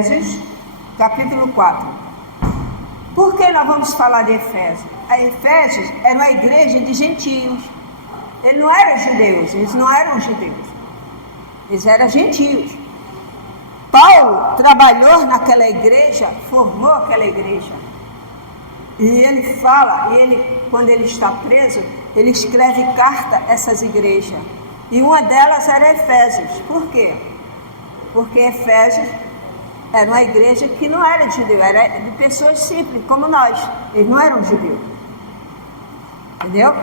Efésios, capítulo 4. Por que nós vamos falar de Efésios? A Efésios era uma igreja de gentios. Eles não eram judeus, eles eram gentios. Paulo trabalhou naquela igreja, formou aquela igreja. E ele fala, quando ele está preso, ele escreve carta a essas igrejas. E uma delas era Efésios. Por quê? Porque Efésios era uma igreja que não era de judeu, era de pessoas simples, como nós. Eles não eram judeus. Entendeu?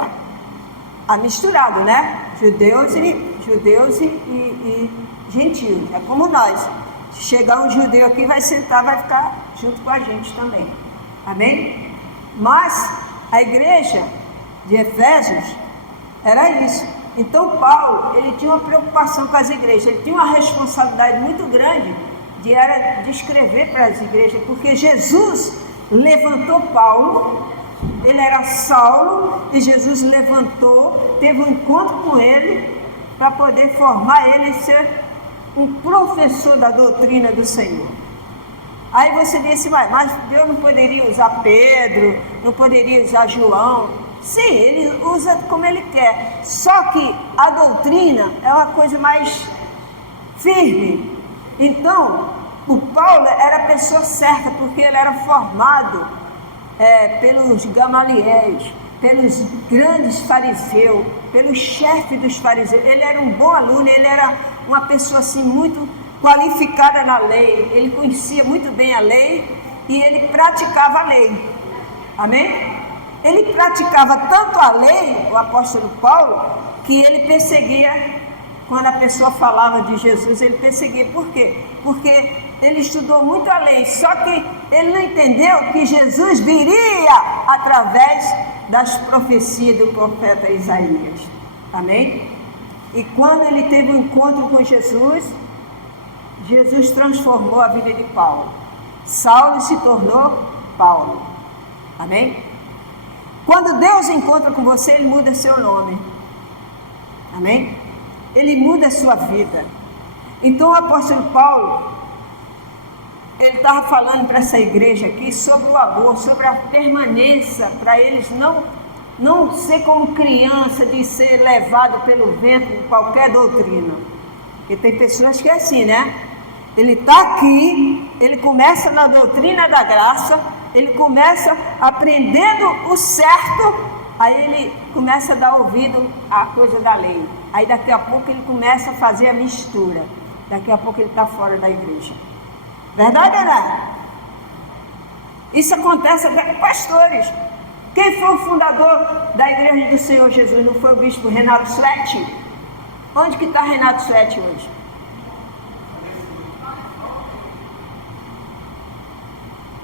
Misturado, né? Judeus e gentios. É como nós. Se chegar um judeu aqui, vai sentar, vai ficar junto com a gente também. Amém? Mas a igreja de Efésios era isso. Então Paulo, ele tinha uma preocupação com as igrejas. Ele tinha uma responsabilidade muito grande de escrever para as igrejas. Porque Jesus levantou Paulo. Ele era Saulo e Jesus levantou, teve um encontro com ele para poder formar ele e ser um professor da doutrina do Senhor. Aí você disse, mas Deus não poderia usar Pedro, não poderia usar João? Sim, ele usa como ele quer, só que a doutrina é uma coisa mais firme. Então, o Paulo era a pessoa certa, porque ele era formado pelos Gamaliéis, pelos grandes fariseus, pelos chefes dos fariseus. Ele era um bom aluno, ele era uma pessoa assim muito qualificada na lei, ele conhecia muito bem a lei e ele praticava a lei. Amém? Ele praticava tanto a lei, o apóstolo Paulo, que ele perseguia, quando a pessoa falava de Jesus, ele perseguia. Por quê? Porque ele estudou muito a lei, só que ele não entendeu que Jesus viria através das profecias do profeta Isaías. Amém? E quando ele teve um encontro com Jesus, Jesus transformou a vida de Paulo. Saulo se tornou Paulo. Amém? Quando Deus encontra com você, Ele muda seu nome. Amém? Ele muda a sua vida. Então o apóstolo Paulo, ele estava falando para essa igreja aqui sobre o amor, sobre a permanência, para eles não ser como criança, de ser levado pelo vento de qualquer doutrina. Porque tem pessoas que é assim, né? Ele está aqui, ele começa na doutrina da graça, ele começa aprendendo o certo, aí ele começa a dar ouvido à coisa da lei. Aí daqui a pouco ele começa a fazer a mistura. Daqui a pouco ele está fora da igreja. Verdade ou não? Isso acontece até com pastores. Quem foi o fundador da igreja do Senhor Jesus? Não foi o bispo Renato Suete? Onde que está Renato Suete hoje?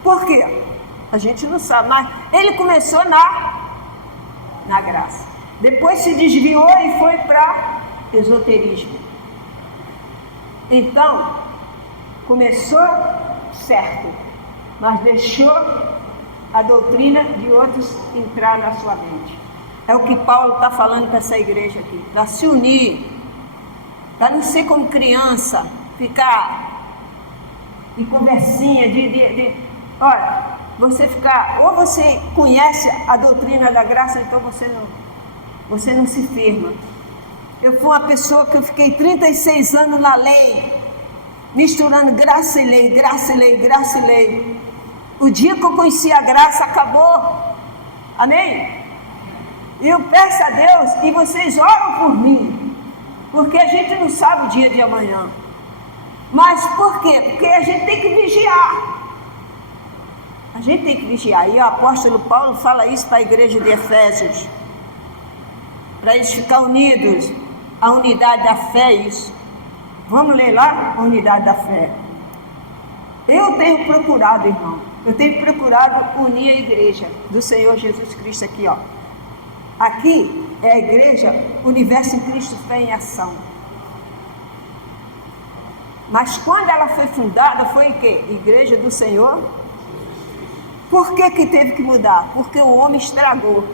Por quê? A gente não sabe, mas ele começou na graça. Depois se desviou e foi para esoterismo. Então, começou certo, mas deixou a doutrina de outros entrar na sua mente. É o que Paulo está falando para essa igreja aqui, para se unir, para não ser como criança, ficar de conversinha, olha, você ficar, ou você conhece a doutrina da graça, então você não se firma. Eu fui uma pessoa que eu fiquei 36 anos na lei, misturando graça e lei, graça e lei, graça e lei. O dia que eu conheci a graça, acabou. Amém? E eu peço a Deus, e vocês oram por mim, porque a gente não sabe o dia de amanhã. Mas por quê? Porque a gente tem que vigiar. A gente tem que vigiar. E o apóstolo Paulo fala isso para a igreja de Efésios, para eles ficarem unidos, a unidade da fé, isso. Vamos ler lá a unidade da fé. Eu tenho procurado, irmão, unir a igreja do Senhor Jesus Cristo aqui, ó. Aqui é a igreja Universo em Cristo Fé em Ação. Mas quando ela foi fundada, foi o quê? Igreja do Senhor. Por que teve que mudar? Porque o homem estragou.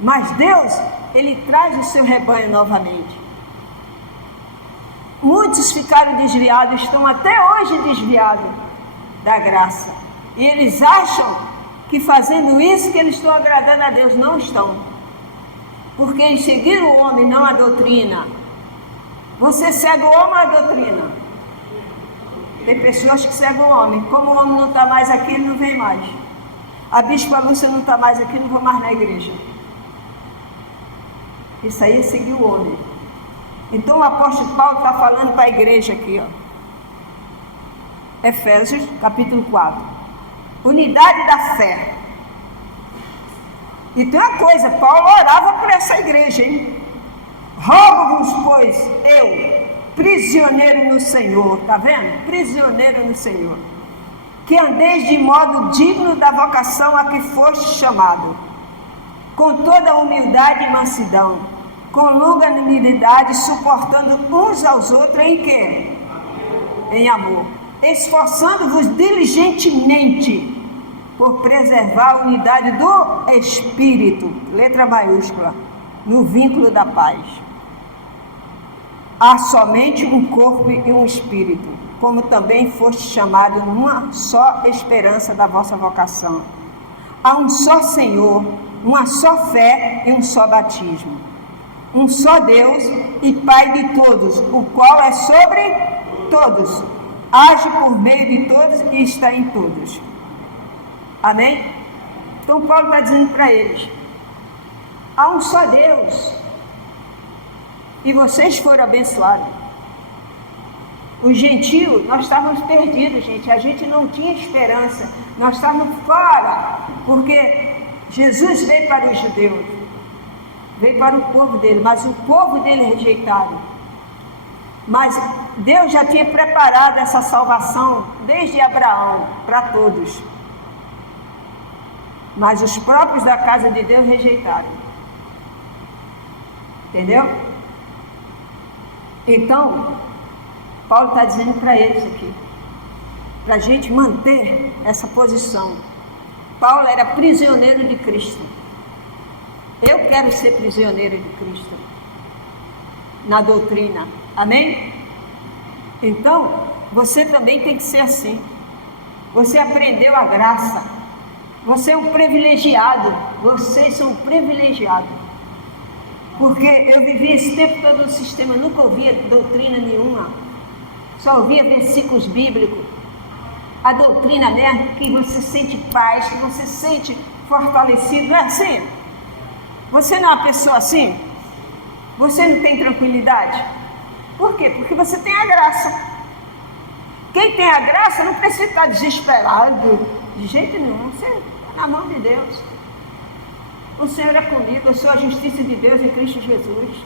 Mas Deus, Ele traz o seu rebanho novamente. muitos ficaram desviados, estão até hoje desviados da graça. E eles acham que fazendo isso que eles estão agradando a Deus. Não estão. Porque eles seguiram o homem, não a doutrina. Você segue o homem ou a doutrina? Tem pessoas que seguem o homem. Como o homem não está mais aqui, ele não vem mais. A bispa Lúcia não está mais aqui, não vou mais na igreja. Isso aí é seguir o homem. Então o apóstolo Paulo está falando para a igreja aqui, ó. Efésios, capítulo 4. Unidade da fé. E tem uma coisa, Paulo orava por essa igreja, hein? Rogo-vos, pois, eu, prisioneiro no Senhor, tá vendo? Prisioneiro no Senhor, que andeis de modo digno da vocação a que foste chamado, com toda humildade e mansidão, com longanimidade, suportando uns aos outros em quê? Em amor, esforçando-vos diligentemente por preservar a unidade do Espírito, letra maiúscula, no vínculo da paz. Há somente um corpo e um espírito, como também foste chamado numa só esperança da vossa vocação. Há um só Senhor, uma só fé e um só batismo. Um só Deus e Pai de todos, o qual é sobre todos, age por meio de todos e está em todos. Amém? Então Paulo está dizendo para eles, há um só Deus, e vocês foram abençoados. Os gentios, nós estávamos perdidos, gente, a gente não tinha esperança, nós estávamos fora, porque Jesus veio para os judeus, veio para o povo dele, mas o povo dele rejeitaram. Mas Deus já tinha preparado essa salvação desde Abraão para todos. Mas os próprios da casa de Deus rejeitaram. Entendeu? Então, Paulo está dizendo para eles aqui, para a gente manter essa posição. Paulo era prisioneiro de Cristo. Eu quero ser prisioneiro de Cristo na doutrina. Amém? Então, você também tem que ser assim. Você aprendeu a graça. Você é um privilegiado. Vocês são privilegiados. Porque eu vivi esse tempo todo no sistema, nunca ouvia doutrina nenhuma. Só ouvia versículos bíblicos. A doutrina mesmo, que você sente paz, que você sente fortalecido. Não é assim? Você não é uma pessoa assim? Você não tem tranquilidade? Por quê? Porque você tem a graça. Quem tem a graça não precisa estar desesperado de jeito nenhum. Você está na mão de Deus. O Senhor é comigo, eu sou a justiça de Deus em Cristo Jesus.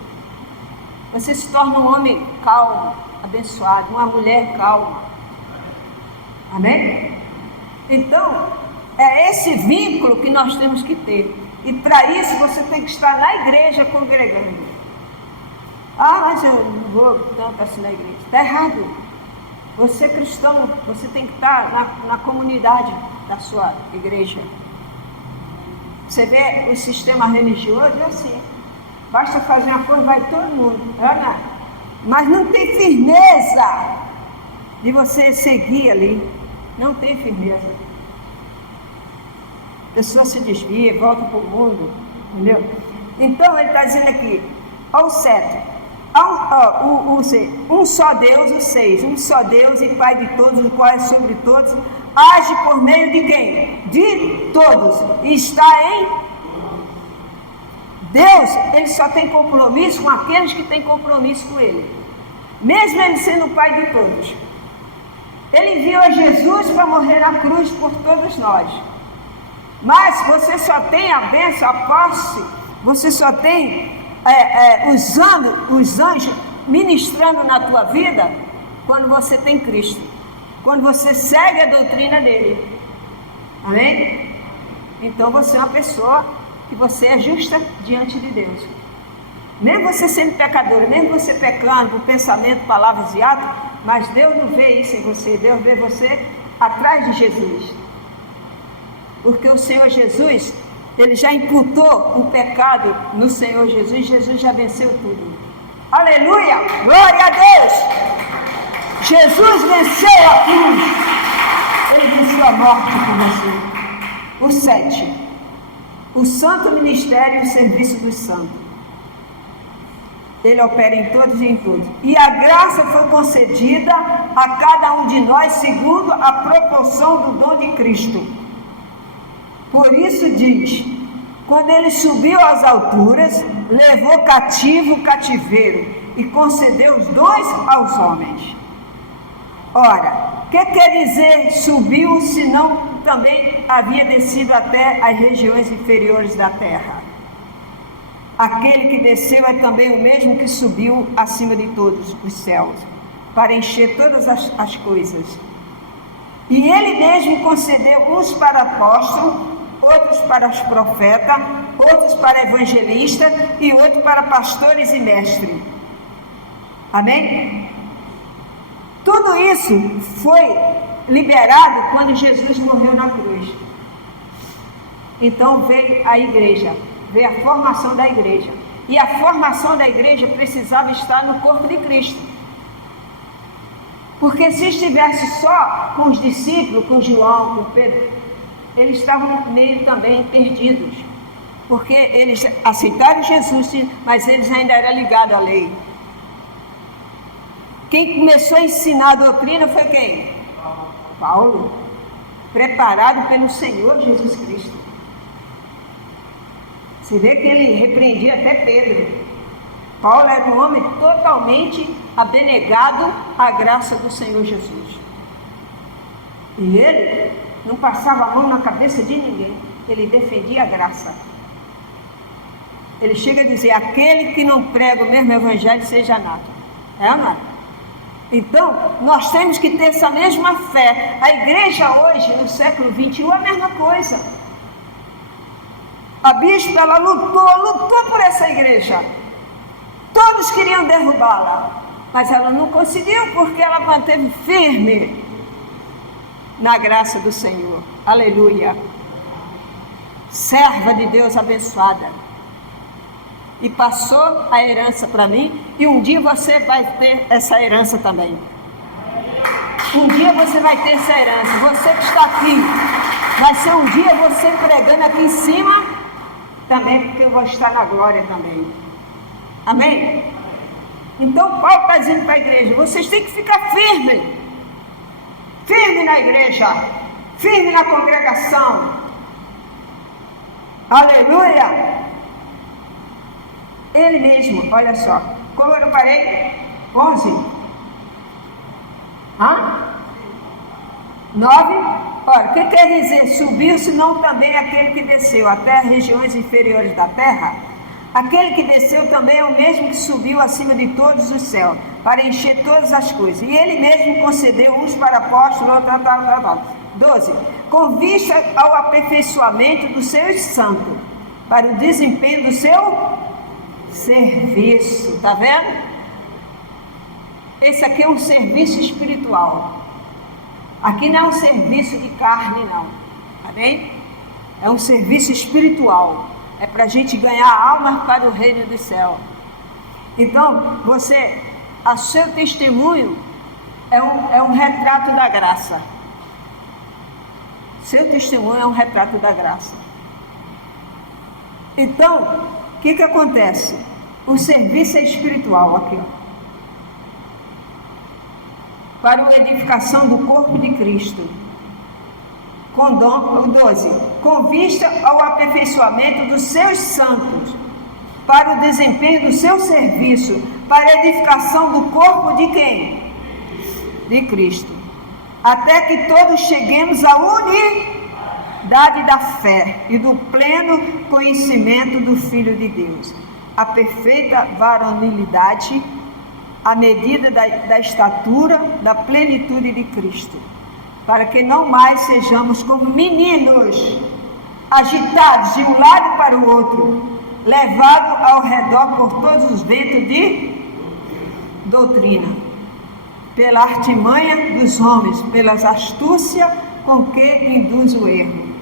Você se torna um homem calmo, abençoado, uma mulher calma. Amém? Então, é esse vínculo que nós temos que ter. E para isso você tem que estar na igreja congregando. Ah, mas eu não vou tanto assim na igreja. Está errado. Você é cristão, você tem que estar na comunidade da sua igreja. Você vê o sistema religioso é assim. Basta fazer uma coisa, vai todo mundo. Mas não tem firmeza de você seguir ali. Não tem firmeza. A pessoa se desvia, volta para o mundo. Entendeu? Então ele está dizendo aqui, ao 7. Um só Deus, o 6. Um só Deus e Pai de todos, o qual é sobre todos, age por meio de quem? De todos. E está em Deus. Ele só tem compromisso com aqueles que têm compromisso com Ele. Mesmo Ele sendo o Pai de todos. Ele enviou Jesus para morrer na cruz por todos nós. Mas você só tem a bênção, a posse, você só tem os anjos ministrando na tua vida quando você tem Cristo, quando você segue a doutrina dele. Amém? Então você é uma pessoa que você é justa diante de Deus. Mesmo você sendo pecadora, mesmo você pecando por pensamento, palavras e atos, mas Deus não vê isso em você. Deus vê você atrás de Jesus. Porque o Senhor Jesus, Ele já imputou o pecado no Senhor Jesus. Jesus já venceu tudo. Aleluia! Glória a Deus! Jesus venceu a cruz. Ele venceu a morte por você. O 7. O santo ministério e o serviço dos santos. Ele opera em todos e em tudo. E a graça foi concedida a cada um de nós segundo a proporção do dom de Cristo. Por isso diz, quando ele subiu às alturas, levou cativo o cativeiro e concedeu os dons aos homens. Ora, o que quer dizer subiu, se não também havia descido até as regiões inferiores da terra? Aquele que desceu é também o mesmo que subiu acima de todos os céus, para encher todas as coisas. E ele mesmo concedeu uns para apóstolos, outros para os profetas, outros para evangelistas e outros para pastores e mestres. Amém? Tudo isso foi liberado quando Jesus morreu na cruz. Então veio a igreja, veio a formação da igreja. E a formação da igreja precisava estar no corpo de Cristo. Porque se estivesse só com os discípulos, com João, com Pedro, eles estavam meio também perdidos. Porque eles aceitaram Jesus, mas eles ainda eram ligados à lei. Quem começou a ensinar a doutrina foi quem? Paulo, preparado pelo Senhor Jesus Cristo. Você vê que ele repreendia até Pedro. Paulo era um homem totalmente abnegado à graça do Senhor Jesus. E ele não passava a mão na cabeça de ninguém. Ele defendia a graça. Ele chega a dizer, aquele que não prega o mesmo evangelho seja nada. É ou não? Então, nós temos que ter essa mesma fé. A igreja hoje, no século XXI, é a mesma coisa. A bispa, ela lutou por essa igreja. Todos queriam derrubá-la, mas ela não conseguiu, porque ela manteve firme na graça do Senhor. Aleluia. Serva de Deus abençoada. E passou a herança para mim, e um dia você vai ter essa herança também. Um dia você vai ter essa herança. Você que está aqui, vai ser um dia você pregando aqui em cima, também, porque eu vou estar na glória também. Amém? Então Paulo está dizendo para a igreja, vocês têm que ficar firmes. Firme na igreja, firme na congregação. Aleluia! Ele mesmo, olha só, como eu parei? 11. 9. Ora, o que quer dizer subiu, senão também aquele que desceu até as regiões inferiores da terra? Aquele que desceu também é o mesmo que subiu acima de todos os céus, para encher todas as coisas. E ele mesmo concedeu uns para apóstolos, outros. 12. Com vista ao aperfeiçoamento dos seus santos, para o desempenho do seu serviço. Está vendo? Esse aqui é um serviço espiritual. Aqui não é um serviço de carne, não. Amém? É um serviço espiritual. É para a gente ganhar almas para o reino do céu. Então, o seu testemunho é um retrato da graça. Seu testemunho é um retrato da graça. Então, o que acontece? O serviço é espiritual aqui, ó. Para a edificação do corpo de Cristo. O 12. Com vista ao aperfeiçoamento dos seus santos, para o desempenho do seu serviço, para a edificação do corpo de quem? De Cristo. Até que todos cheguemos à unidade da fé e do pleno conhecimento do Filho de Deus, a perfeita varonilidade, à medida da estatura, da plenitude de Cristo, para que não mais sejamos como meninos, agitados de um lado para o outro, levados ao redor por todos os ventos de doutrina, pela artimanha dos homens, pelas astúcias com que induz o erro.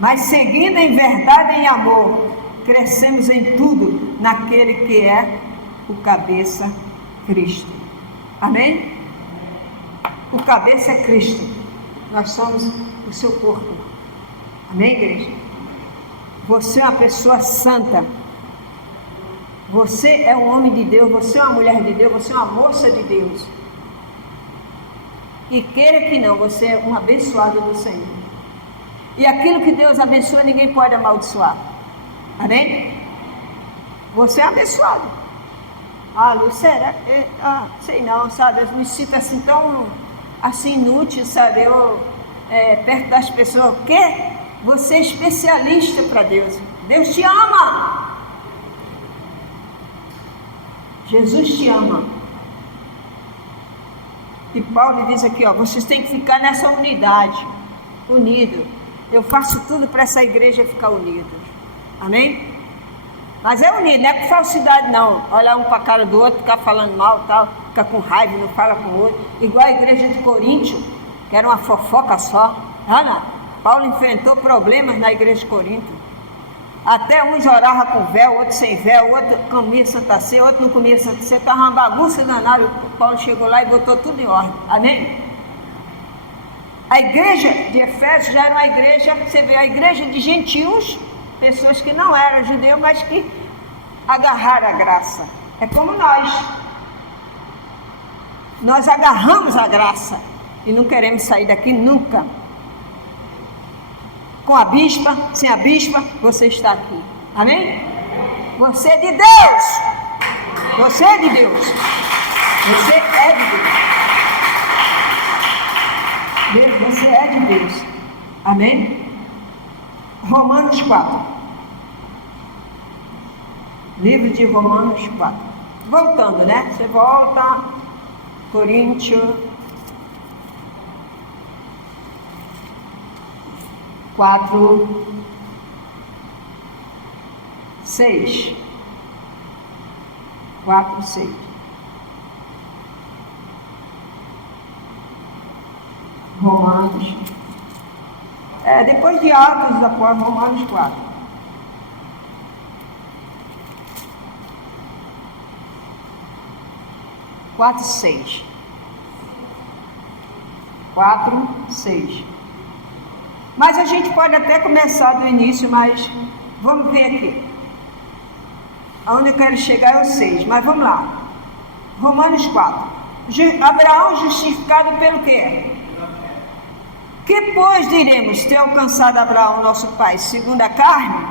Mas seguindo em verdade e em amor, crescemos em tudo naquele que é o cabeça, Cristo. Amém? O cabeça é Cristo. Nós somos o seu corpo. Amém, igreja? Você é uma pessoa santa. Você é um homem de Deus, você é uma mulher de Deus, você é uma moça de Deus. E queira que não, você é um abençoado do Senhor. E aquilo que Deus abençoa, ninguém pode amaldiçoar. Amém? Você é abençoado. Lucera, sei não, sabe? Eu me sinto assim tão assim inútil, sabe? Eu perto das pessoas. O quê? Você é especialista para Deus. Deus te ama. Jesus te ama. E Paulo diz aqui, vocês têm que ficar nessa unidade, unido. Eu faço tudo para essa igreja ficar unida. Amém? Mas é unido, não é com falsidade não. Olhar um para a cara do outro, ficar falando mal, tal, ficar com raiva, não fala com o outro. Igual a igreja de Corinto, que era uma fofoca só. Paulo enfrentou problemas na igreja de Corinto. Até uns oravam com véu, outro sem véu, outro comia Santa Ceia, outro não comia Santa Ceia. Estava uma bagunça danada. Paulo chegou lá e botou tudo em ordem. Amém? A igreja de Efésios já era uma igreja, você vê, a igreja de gentios, pessoas que não eram judeus, mas que agarraram a graça. É como nós. Nós agarramos a graça e não queremos sair daqui nunca. Com a bispa, sem a bispa, você está aqui. Amém? Você é de Deus. Você é de Deus. Você é de Deus. Você é de Deus. Amém? Romanos 4. Livro de Romanos 4. Voltando, né? Você volta. Coríntios 4, 6. 4, 6. Romanos. Depois de Atos, após Romanos 4. 4, 6. 4, 6. Mas a gente pode até começar do início, mas vamos ver aqui. Aonde eu quero chegar é o 6, mas vamos lá. Romanos 4. Abraão justificado pelo quê? Que pois diremos ter alcançado Abraão, nosso pai, segundo a carne?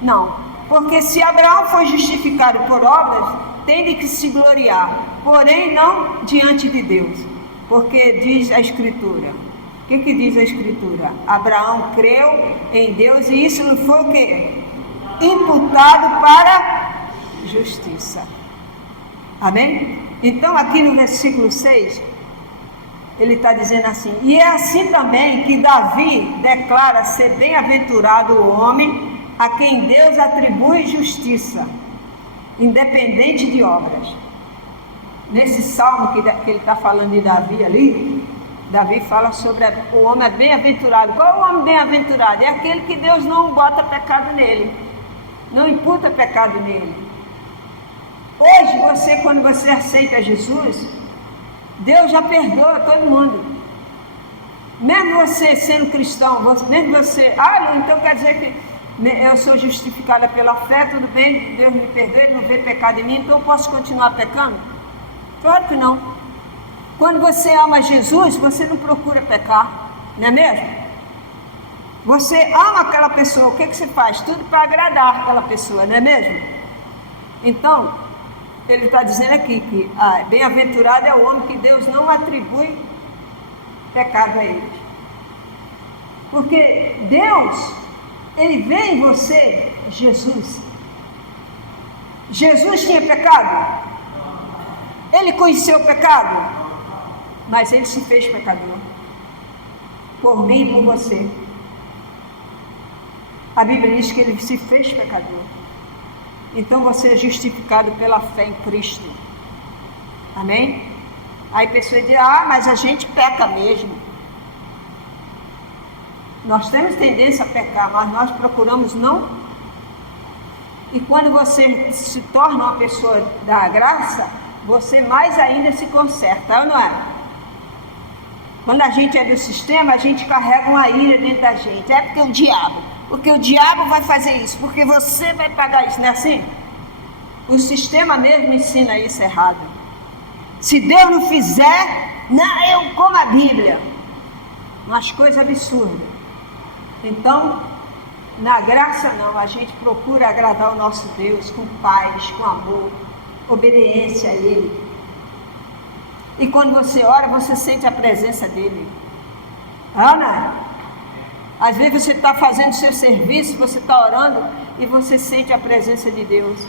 Não, porque se Abraão foi justificado por obras, tem de que se gloriar, porém não diante de Deus, porque diz a Escritura. O que diz a Escritura? Abraão creu em Deus e isso não foi o quê? Imputado para justiça. Amém? Então aqui no versículo 6, ele está dizendo assim: e é assim também que Davi declara ser bem-aventurado o homem a quem Deus atribui justiça, independente de obras. Nesse salmo que ele está falando de Davi ali, Davi fala sobre o homem bem-aventurado. Qual é o homem bem-aventurado? É aquele que Deus não bota pecado nele, não imputa pecado nele. Hoje, quando você aceita Jesus, Deus já perdoa todo mundo. Mesmo você sendo cristão, mesmo você, então quer dizer que eu sou justificada pela fé, tudo bem, Deus me perdoa, Ele não vê pecado em mim, então eu posso continuar pecando? Claro que não. Quando você ama Jesus, você não procura pecar, não é mesmo? Você ama aquela pessoa, o que você faz? Tudo para agradar aquela pessoa, não é mesmo? Então, ele está dizendo aqui que bem-aventurado é o homem que Deus não atribui pecado a ele. Porque Deus, Ele vê em você Jesus. Jesus tinha pecado? Ele conheceu o pecado? Mas Ele se fez pecador. Por mim e por você. A Bíblia diz que Ele se fez pecador. Então você é justificado pela fé em Cristo. Amém? Aí a pessoa diz, mas a gente peca mesmo. Nós temos tendência a pecar, mas nós procuramos não. E quando você se torna uma pessoa da graça, você mais ainda se conserta, não é? Quando a gente é do sistema, a gente carrega uma ira dentro da gente. É porque o diabo vai fazer isso, porque você vai pagar isso, não é assim? O sistema mesmo ensina isso errado. Se Deus não fizer, não, eu como a Bíblia. Umas coisas absurdas. Então, na graça não, a gente procura agradar o nosso Deus com paz, com amor, obediência a Ele. E quando você ora, você sente a presença dEle. Ana, às vezes você está fazendo seu serviço, você está orando e você sente a presença de Deus.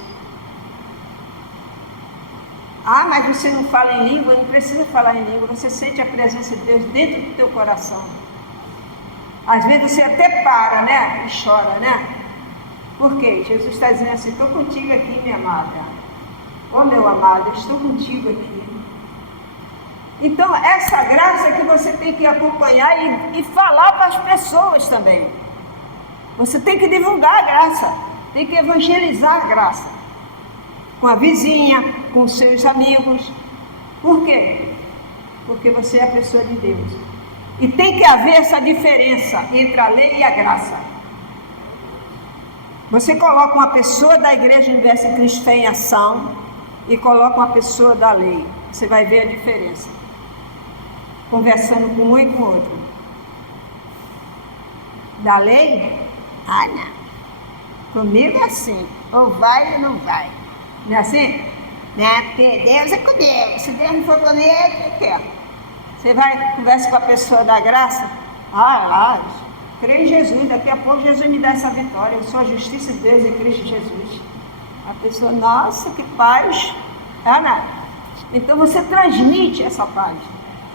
Ah, mas você não fala em língua, não precisa falar em língua, você sente a presença de Deus dentro do teu coração. Às vezes você até para, né? E chora, né? Por quê? Jesus está dizendo assim, estou contigo aqui, minha amada. Ô meu amado, eu estou contigo aqui. Então, essa graça que você tem que acompanhar e falar para as pessoas também. Você tem que divulgar a graça, tem que evangelizar a graça. Com a vizinha, com os seus amigos. Por quê? Porque você é a pessoa de Deus. E tem que haver essa diferença entre a lei e a graça. Você coloca uma pessoa da Igreja Universo em Cristo Fé em Ação e coloca uma pessoa da lei. Você vai ver a diferença. Conversando com um e com o outro. Da lei? Ah, não. Comigo é assim. Ou vai ou não vai. Não é assim? Né? Porque Deus é com Deus. Se Deus não for comigo, é o que quer. Você vai, conversa com a pessoa da graça. Creio em Jesus. Daqui a pouco Jesus me dá essa vitória. Eu sou a justiça de Deus em Cristo Jesus. A pessoa, nossa, que paz. Ana, então você transmite essa paz.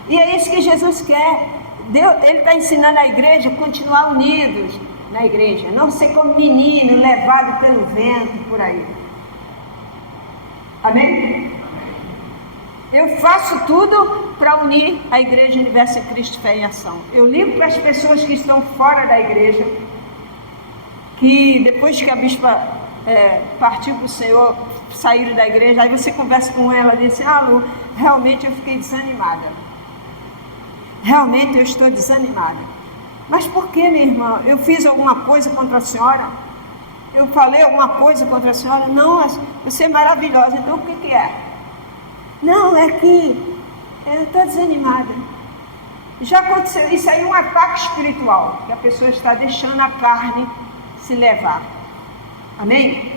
E é isso que Jesus quer. Deus, Ele está ensinando a igreja a continuar unidos na igreja. Não ser como menino levado pelo vento por aí. Amém? Eu faço tudo para unir a Igreja Universo em Cristo Fé em Ação. Eu ligo para as pessoas que estão fora da igreja, que depois que a bispa partiu para o Senhor, saíram da igreja, aí você conversa com ela e diz assim, Lu, realmente eu fiquei desanimada. Realmente eu estou desanimada. Mas por que, minha irmã? Eu fiz alguma coisa contra a senhora? Eu falei alguma coisa contra a senhora? Não, você é maravilhosa. Então o que é? Não, é que eu estou desanimada. Já aconteceu, isso aí é um ataque espiritual, que a pessoa está deixando a carne se levar. Amém?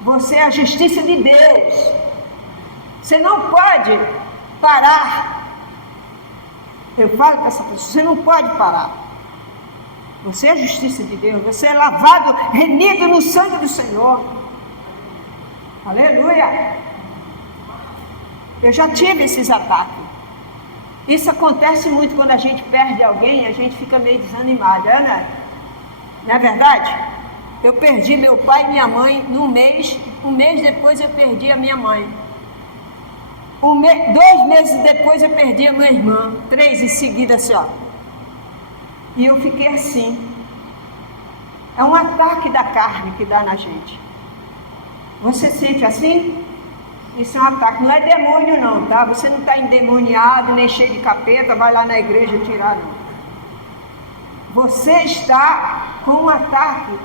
Você é a justiça de Deus. Você não pode parar. Eu falo para essa pessoa, você não pode parar. Você é a justiça de Deus, você é lavado, remido no sangue do Senhor. Aleluia! Eu já tive esses ataques. Isso acontece muito quando a gente perde alguém e a gente fica meio desanimado, né? Não é verdade? Eu perdi meu pai e minha mãe num mês, um mês depois eu perdi a minha mãe. 2 meses depois eu perdi a minha irmã, 3 em seguida assim, ó. E eu fiquei assim. É um ataque da carne que dá na gente. Você sente assim? Isso é um ataque, não é demônio não, tá? Você não está endemoniado, nem cheio de capeta, vai lá na igreja tirar não. Você está com um ataque,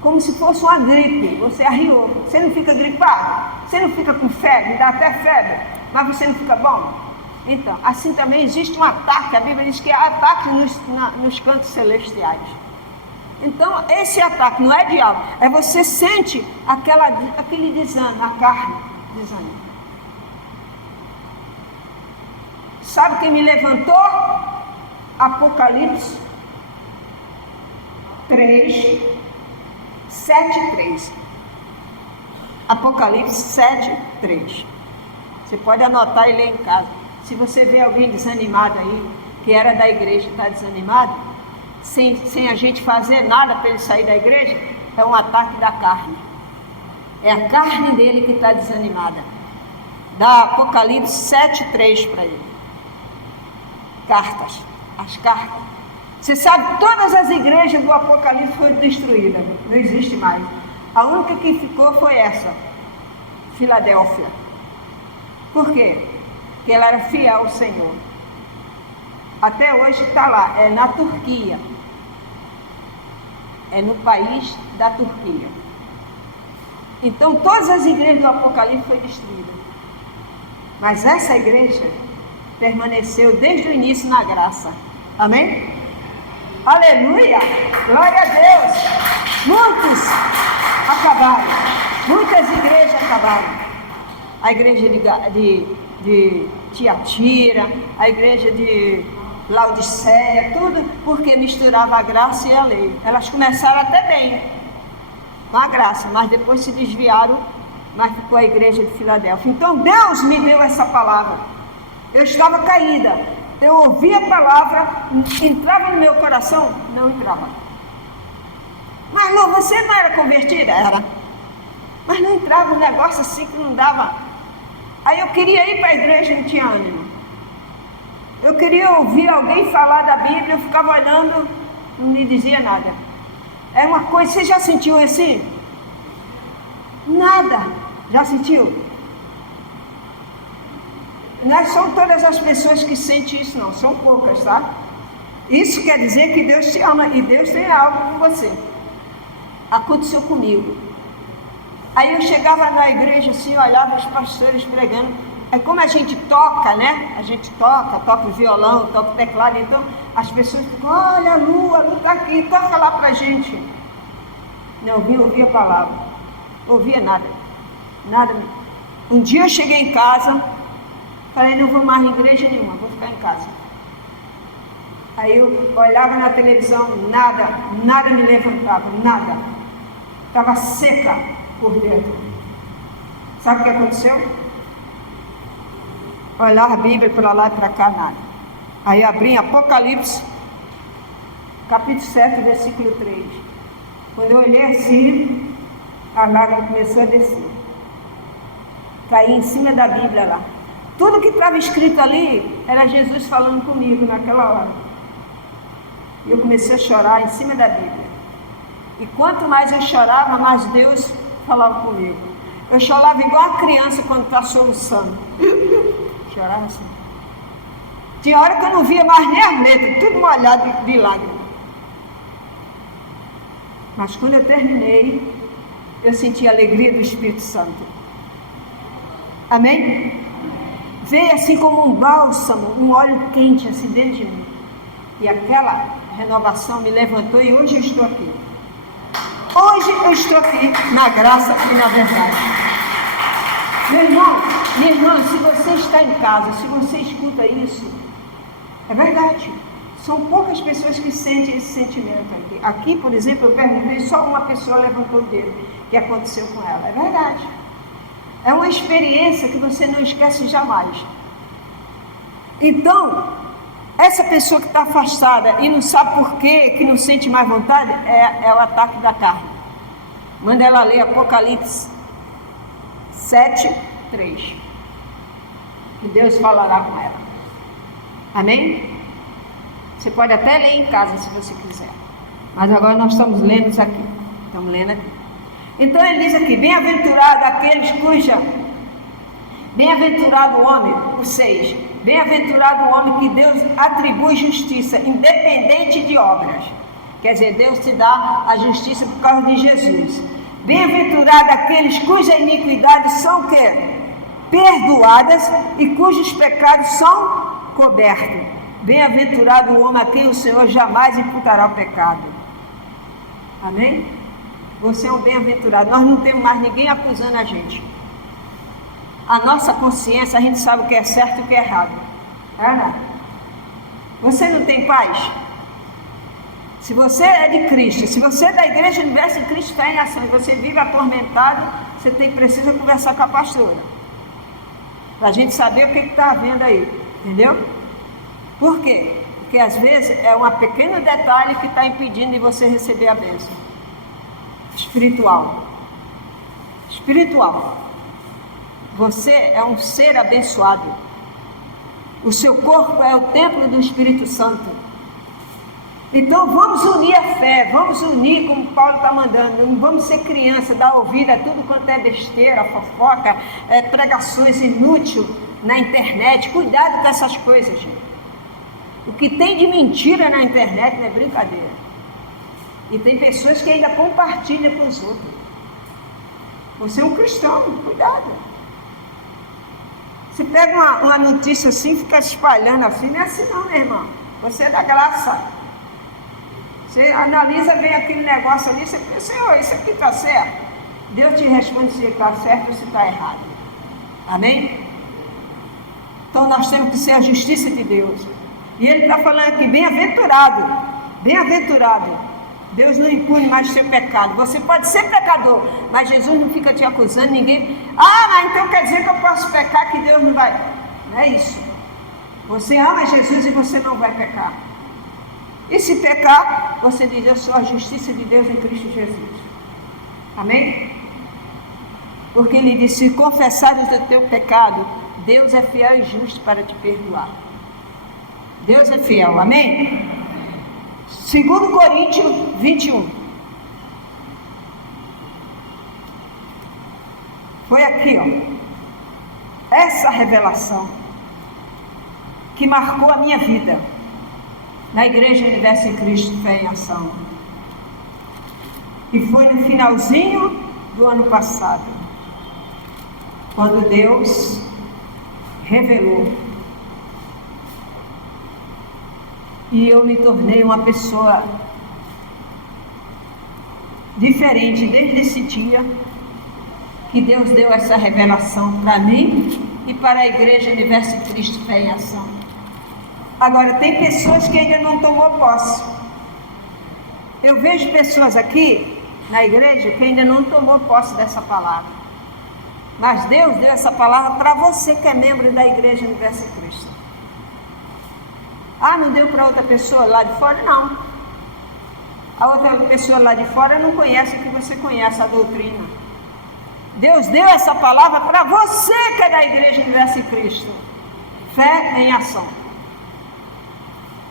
como se fosse uma gripe, você arriou. Você não fica gripado? Você não fica com febre, dá até febre, mas você não fica bom? Então, assim também existe um ataque, a Bíblia diz que há ataque nos cantos celestiais. Então, esse ataque não é diabo, é você sente aquele desânimo, a carne desânimo. Sabe quem me levantou? Apocalipse 3, 7:3. Apocalipse 7:3. Você pode anotar e ler em casa. Se você vê alguém desanimado aí, que era da igreja e está desanimado, sem a gente fazer nada para ele sair da igreja, é um ataque da carne. É a carne dele que está desanimada. Dá Apocalipse 7:3 para ele. Cartas. As cartas. Você sabe, todas as igrejas do Apocalipse foram destruídas. Não existe mais. A única que ficou foi essa. Filadélfia. Por quê? Porque ela era fiel ao Senhor. até hoje está lá, é na Turquia. É no país da Turquia. Então todas as igrejas do Apocalipse foram destruídas. Mas essa igreja permaneceu desde o início na graça. Amém? Aleluia! Glória a Deus! Muitos acabaram. Muitas igrejas acabaram. A igreja de Tiatira, a igreja de Laodiceia, tudo porque misturava a graça e a lei. Elas começaram até bem com a graça, mas depois se desviaram, mas ficou a igreja de Filadélfia. Então Deus me deu essa palavra. Eu estava caída, eu ouvia a palavra, entrava no meu coração, não entrava. Mas Lu, você não era convertida? Era. Mas não entrava um negócio assim que não dava. Aí eu queria ir para a igreja e não tinha ânimo. Eu queria ouvir alguém falar da Bíblia, eu ficava olhando, não me dizia nada. É uma coisa, você já sentiu assim? Nada. Já sentiu? Não são todas as pessoas que sentem isso, não. São poucas, tá? Isso quer dizer que Deus te ama e Deus tem algo com você. Aconteceu comigo. Aí eu chegava na igreja assim, olhava os pastores pregando. Aí como a gente toca, né? A gente toca o violão, toca o teclado. Então as pessoas ficam, olha a Lu está aqui, toca lá pra gente. Não, ouvia a palavra. Ouvia nada. Nada. Um dia eu cheguei em casa, falei, não vou mais em igreja nenhuma, vou ficar em casa. Aí eu olhava na televisão, nada me levantava, nada. Estava seca por dentro. Sabe o que aconteceu? Olhar a Bíblia para lá e para cá, nada. Aí abri em Apocalipse, capítulo 7, versículo 3. Quando eu olhei assim, a lágrima começou a descer. Caí em cima da Bíblia lá. Tudo que estava escrito ali era Jesus falando comigo naquela hora. E eu comecei a chorar em cima da Bíblia. E quanto mais eu chorava, mais Deus falava comigo. Eu chorava igual a criança quando está soluçando. Chorava assim. Tinha hora que eu não via mais nem as letras, tudo molhado de lágrimas. Mas quando eu terminei, eu senti a alegria do Espírito Santo. Amém? Veio assim como um bálsamo, um óleo quente assim dentro de mim. E aquela renovação me levantou e hoje eu estou aqui. Hoje eu estou aqui na graça e na verdade. Meu irmão, minha irmã, se você está em casa, se você escuta isso, é verdade. São poucas pessoas que sentem esse sentimento aqui. Aqui, por exemplo, eu perguntei, só uma pessoa levantou o dedo. O que aconteceu com ela? É verdade. É uma experiência que você não esquece jamais. Então, essa pessoa que está afastada e não sabe por quê, que não sente mais vontade, é o ataque da carne. Manda ela ler Apocalipse 7, 3. E Deus falará com ela. Amém? Você pode até ler em casa se você quiser. Mas agora nós estamos lendo isso aqui. Estamos lendo aqui. Então ele diz aqui, bem-aventurado aqueles bem-aventurado o homem, o 6, bem-aventurado o homem que Deus atribui justiça, independente de obras. Quer dizer, Deus te dá a justiça por causa de Jesus. Bem-aventurado aqueles cujas iniquidades são o quê? Perdoadas e cujos pecados são cobertos. Bem-aventurado o homem a quem o Senhor jamais imputará o pecado. Amém? Você é um bem-aventurado. Nós não temos mais ninguém acusando a gente. A nossa consciência, a gente sabe o que é certo e o que é errado. Você não tem paz? Se você é de Cristo, se você é da Igreja Universo em Cristo está em ação, e você vive atormentado, você precisa conversar com a pastora. Para a gente saber o que está havendo aí. Entendeu? Por quê? Porque às vezes é um pequeno detalhe que está impedindo de você receber a bênção. Espiritual. Você é um ser abençoado. O seu corpo é o templo do Espírito Santo. Então vamos unir a fé, vamos unir como Paulo está mandando. Não vamos ser criança, dar ouvido a tudo quanto é besteira, fofoca, pregações inúteis na internet. Cuidado com essas coisas, gente. O que tem de mentira na internet não é brincadeira. E tem pessoas que ainda compartilham com os outros. Você é um cristão, cuidado. Você pega uma notícia assim, fica espalhando assim, não é assim não, meu irmão. Você é da graça. Você analisa bem aquele negócio ali, você pensa, Senhor, isso aqui está certo? Deus te responde se está certo ou se está errado. Amém? Então nós temos que ser a justiça de Deus. E ele está falando aqui, bem-aventurado, bem-aventurado. Deus não impune mais seu pecado. Você pode ser pecador, mas Jesus não fica te acusando, ninguém. Ah, mas então quer dizer que eu posso pecar, que Deus não vai. Não é isso. Você ama Jesus e você não vai pecar. E se pecar, você diz, eu sou a justiça de Deus em Cristo Jesus. Amém? Porque ele disse, se confessares o teu pecado, Deus é fiel e justo para te perdoar. Deus é fiel, amém? 2 Coríntios 21. Foi aqui, ó. Essa revelação que marcou a minha vida na Igreja Universo em Cristo Fé em Ação. E foi no finalzinho do ano passado, quando Deus revelou. E eu me tornei uma pessoa diferente desde esse dia que Deus deu essa revelação para mim e para a Igreja Universo em Cristo Fé em Ação. Agora, tem pessoas que ainda não tomou posse. Eu vejo pessoas aqui na igreja que ainda não tomou posse dessa palavra. Mas Deus deu essa palavra para você que é membro da Igreja Universo em Cristo. Ah, não deu para outra pessoa lá de fora? Não. A outra pessoa lá de fora não conhece o que você conhece, a doutrina. Deus deu essa palavra para você que é da Igreja Universo em Cristo. Fé em ação.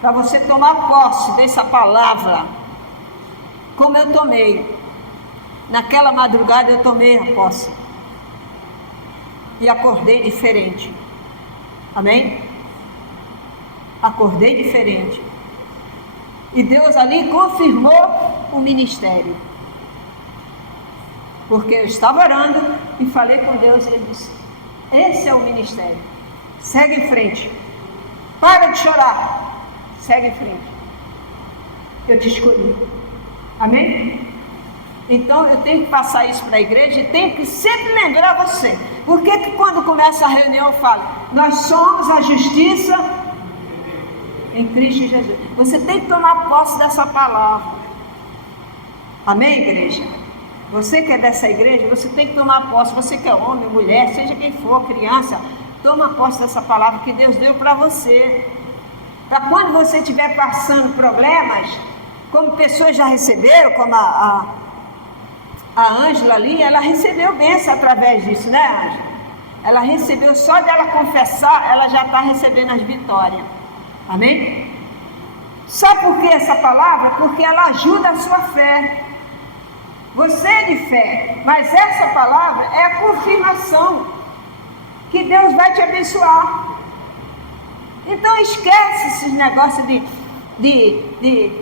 Para você tomar posse dessa palavra, como eu tomei. Naquela madrugada eu tomei a posse. E acordei diferente. Amém? Acordei diferente. E Deus ali confirmou o ministério. Porque eu estava orando e falei com Deus e Ele disse, esse é o ministério. Segue em frente. Para de chorar. Segue em frente. Eu te escolhi. Amém? Então eu tenho que passar isso para a igreja e tenho que sempre lembrar você. Por que quando começa a reunião eu falo, nós somos a justiça em Cristo Jesus. Você tem que tomar posse dessa palavra. Amém, igreja? Você que é dessa igreja, você tem que tomar posse. Você que é homem, mulher, seja quem for, criança, toma posse dessa palavra que Deus deu para você. Para quando você estiver passando problemas, como pessoas já receberam, como a Ângela ali, ela recebeu bênção através disso, né, Ângela? Ela recebeu, só dela confessar, ela já está recebendo as vitórias. Amém? Sabe por que essa palavra? Porque ela ajuda a sua fé. Você é de fé, mas essa palavra é a confirmação que Deus vai te abençoar. Então esquece esses negócios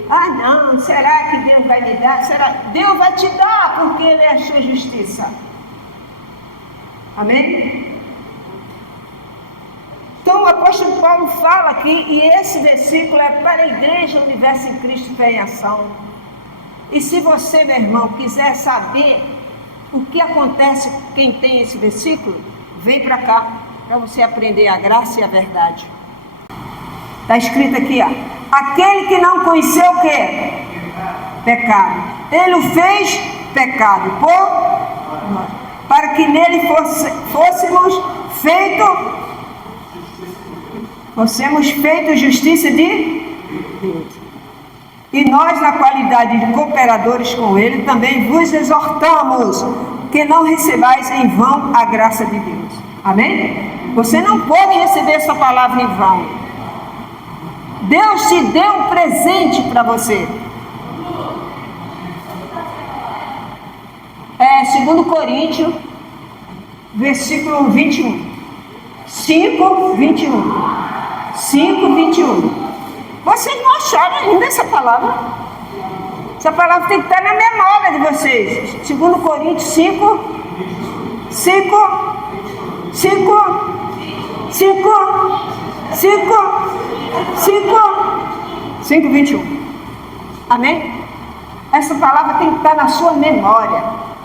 ah não, será que Deus vai me dar? Deus vai te dar, porque Ele é a sua justiça. Amém? Então o apóstolo Paulo fala aqui, e esse versículo é para a Igreja Universo em Cristo Fé em Ação. E se você, meu irmão, quiser saber o que acontece com quem tem esse versículo, vem para cá, para você aprender a graça e a verdade. Está escrito aqui, ó. Aquele que não conheceu o quê? Pecado. Ele o fez pecado por nós, para que nele fôssemos feitos justiça de Deus. E nós, na qualidade de cooperadores com Ele, também vos exortamos que não recebais em vão a graça de Deus. Amém? Você não pode receber essa palavra em vão. Deus te deu um presente para você. 2 Coríntios, versículo 21. 5:21. Vocês não acharam ainda essa palavra? Essa palavra tem que estar na memória de vocês. 2 Coríntios 5, 21. Amém? Essa palavra tem que estar na sua memória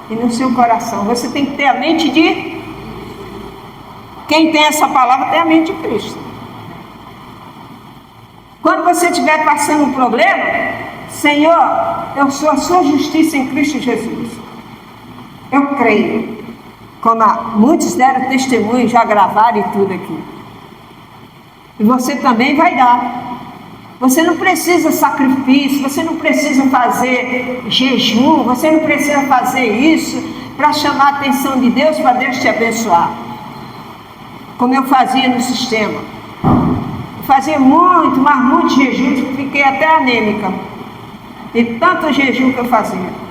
e no seu coração. Você tem que ter a mente de... Quem tem essa palavra tem a mente de Cristo. Quando você estiver passando um problema, Senhor, eu sou a sua justiça em Cristo Jesus. Eu creio. Como muitos deram testemunho, já gravaram e tudo aqui. E você também vai dar. Você não precisa sacrifício, você não precisa fazer jejum, você não precisa fazer isso para chamar a atenção de Deus, para Deus te abençoar. Como eu fazia no sistema. Eu fazia muito, mas muito jejum, fiquei até anêmica. E tanto jejum que eu fazia.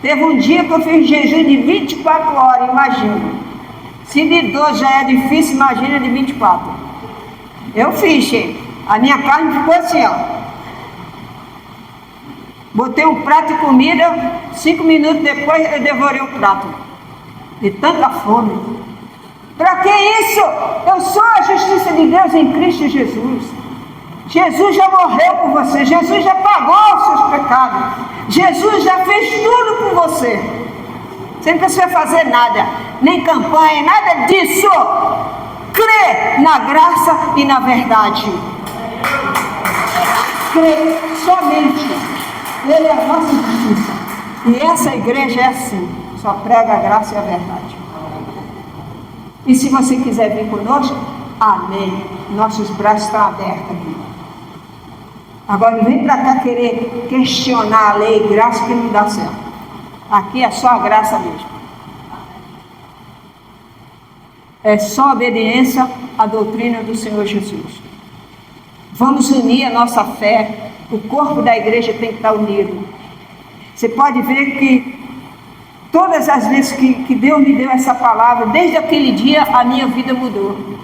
Teve um dia que eu fiz jejum de 24 horas, imagina. Se de 12 já é difícil, imagina de 24. Eu fiz, gente. A minha carne ficou assim, ó. Botei um prato de comida, 5 minutos depois eu devorei o prato. De tanta fome. Para que isso? Eu sou a justiça de Deus em Cristo Jesus. Jesus já morreu por você. Jesus já pagou os seus pecados. Jesus já fez tudo por você. Você não precisa fazer nada. Nem campanha, nada disso. Crê na graça e na verdade. Crê somente. Ele é a nossa justiça. E essa igreja é assim. Só prega a graça e a verdade. E se você quiser vir conosco, amém. Nossos braços estão abertos aqui. Agora não vem para cá querer questionar a lei e graça que não dá certo. Aqui é só a graça mesmo. É só obediência à doutrina do Senhor Jesus. Vamos unir a nossa fé. O corpo da igreja tem que estar unido. Você pode ver que todas as vezes que Deus me deu essa palavra, desde aquele dia a minha vida mudou.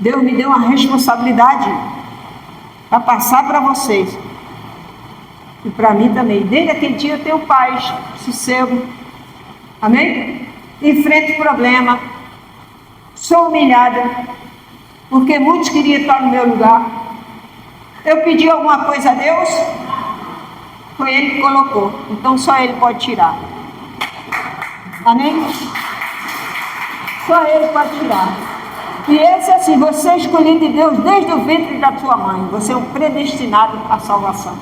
Deus me deu uma responsabilidade para passar para vocês. E para mim também. Desde aquele dia eu tenho paz, sossego. Amém? Enfrento o problema. Sou humilhada. Porque muitos queriam estar no meu lugar. Eu pedi alguma coisa a Deus, foi Ele que colocou. Então só Ele pode tirar. Amém? Só Ele pode tirar. E esse é assim, você é escolhido de Deus desde o ventre da sua mãe. Você é um predestinado à salvação.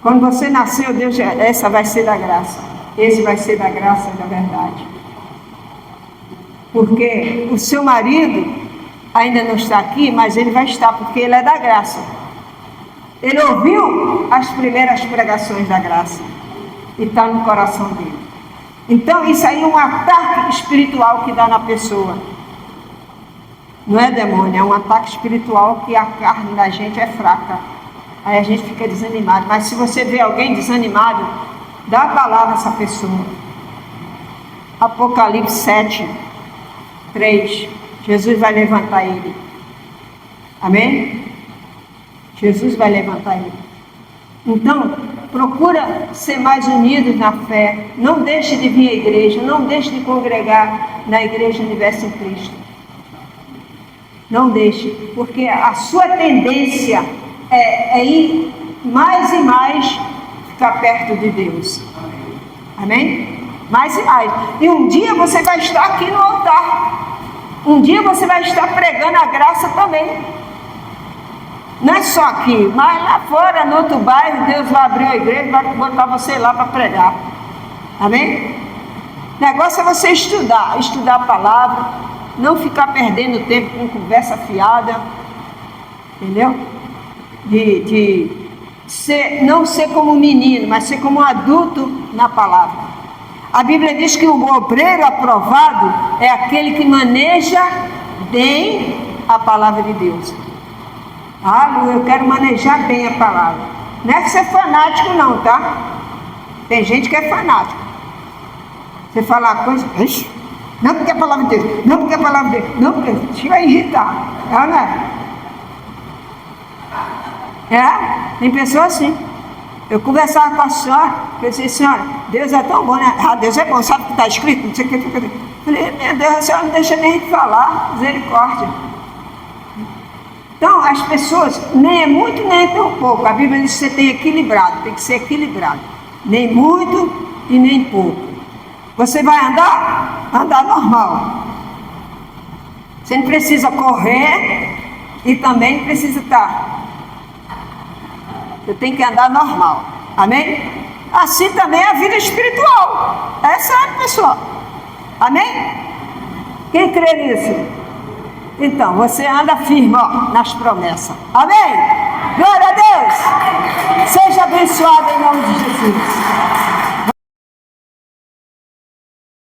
Quando você nasceu, Deus, essa vai ser da graça. Esse vai ser da graça e da verdade. Porque o seu marido ainda não está aqui, mas ele vai estar, porque ele é da graça. Ele ouviu as primeiras pregações da graça. E está no coração dele. Então isso aí é um ataque espiritual que dá na pessoa. Não é demônio, é um ataque espiritual que a carne da gente é fraca. Aí a gente fica desanimado. Mas se você vê alguém desanimado, dá a palavra a essa pessoa. Apocalipse 7, 3. Jesus vai levantar ele. Amém? Jesus vai levantar ele. Então, procura ser mais unidos na fé. Não deixe de vir à igreja. Não deixe de congregar na Igreja Universo em Cristo. Não deixe, porque a sua tendência é ir mais e mais ficar perto de Deus. Amém? Mais e mais. E um dia você vai estar aqui no altar. Um dia você vai estar pregando a graça também. Não é só aqui, mas lá fora, no outro bairro, Deus vai abrir a igreja e vai botar você lá para pregar. Amém? O negócio é você estudar a palavra. Não ficar perdendo tempo com conversa fiada, entendeu? Não ser como menino, mas ser como um adulto na palavra. A Bíblia diz que o obreiro aprovado é aquele que maneja bem a palavra de Deus. Eu quero manejar bem a palavra. Não é que ser fanático não, tá? Tem gente que é fanático. Você fala a coisa... Não porque é a palavra de Deus, não porque é a palavra de Deus, não porque isso vai irritar. É ou não é? Tem pessoas assim. Eu conversava com a senhora, eu disse, senhora, Deus é tão bom, né? Ah, Deus é bom, sabe o que está escrito? Não sei o que, não sei o que. Falei, meu Deus, a senhora não deixa nem a gente falar, misericórdia. Então, as pessoas, nem é muito, nem é tão pouco. A Bíblia diz que você tem equilibrado, tem que ser equilibrado. Nem muito e nem pouco. Você vai andar normal. Você não precisa correr e também não precisa estar. Você tem que andar normal. Amém? Assim também é a vida espiritual. É sério, pessoal. Amém? Quem crê nisso? Então, você anda firme, nas promessas. Amém? Glória a Deus! Seja abençoado em nome de Jesus.